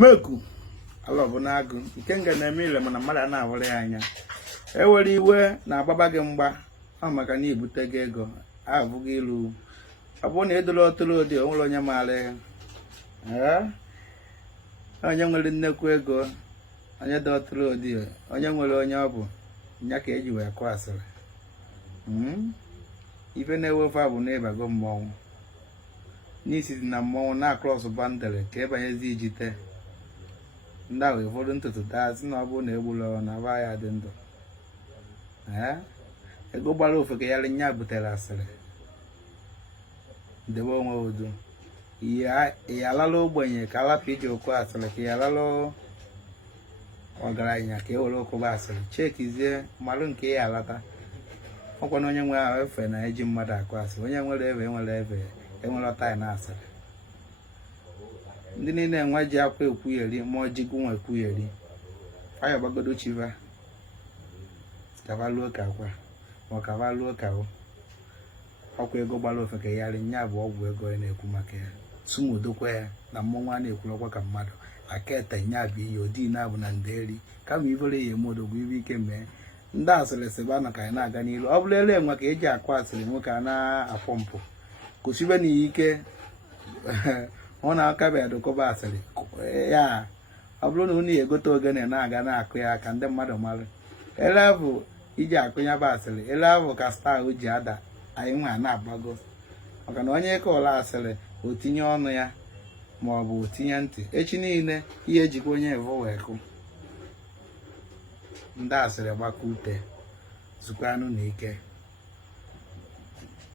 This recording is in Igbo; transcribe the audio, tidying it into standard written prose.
Meku alọbụ na-agụ nke nga na-eme ile mana mmadụ na-awụrụ ya anya ewere iwe na-agbaba gị mgba ọ maka na ibute gị ego abụghị ilu ọ bụrụ na edola ọtụrụ ụdị onwere onye maara onye nwere nnekwu ego onye dị ọtụrụ ụdị onye nwere onye ọ bụ nya ka eji wee kụ asịrị ife na-ewefe abụ na ịbago mmọnwụ n'isi na mmọnwụ na-akrọs bandịrị ka ịbanyezi ijite ndị ahụ ụfọdụ ntutu taa sị na ọ bụrụ na egbula na aba ya dị ndụ ego gbara ofe ka ya nya butere asịrị debe onwe udo ya alala ogbenye ka alapụ iji okwu asịrị ka ya alala ọgaranya ka e were okụba asịrị chekizie mmadụ nke ya alata ọkwa na onye nwe ahụ efe na-eji mmadụ akụ asịrị onye nwere ebe enwere ọta na asịrị ndị niile enwe ji akwa ekwugheri ma ọjigwu nwa ekwugheri faya gbagodo chiva kavaluo ka akwa ma kavaluo ka ọkwa ego gbara ofe ka yarị nya bụ ọgwụ ego ya na-ekwu maka ya sumudokwa ya na mmọnwụ a na-ekwurọkwa ka mmadụ aka ete nya bụ ihe odi na-abụ na nderi kama ibere ya eme odogwu ibe ike mee ndị asịrị sịba na ka anyị na-aga n'iru ọ bụrụ ele enwe ka eji akụ asịrị nwoke a na-apụ mpụ kwụsịbe na ike ọ na-akabeghị adụkọba asịrị ya ọ bụrụ na unu ya egote ogene na-aga na-akụ ya ka ndị mmadụ mara ele bụ iji akụ ya bụ asịrị ele bụ ka staa o ji ada anyị nwa na-agbago maka na onye ka ụlọ asịrị o tinye ọnụ ya ma ọ bụ o tinye ntị echi niile ihe ejikwa onye evo wee kụ ndị asịrị gbakọ ute zukwa anụ na ike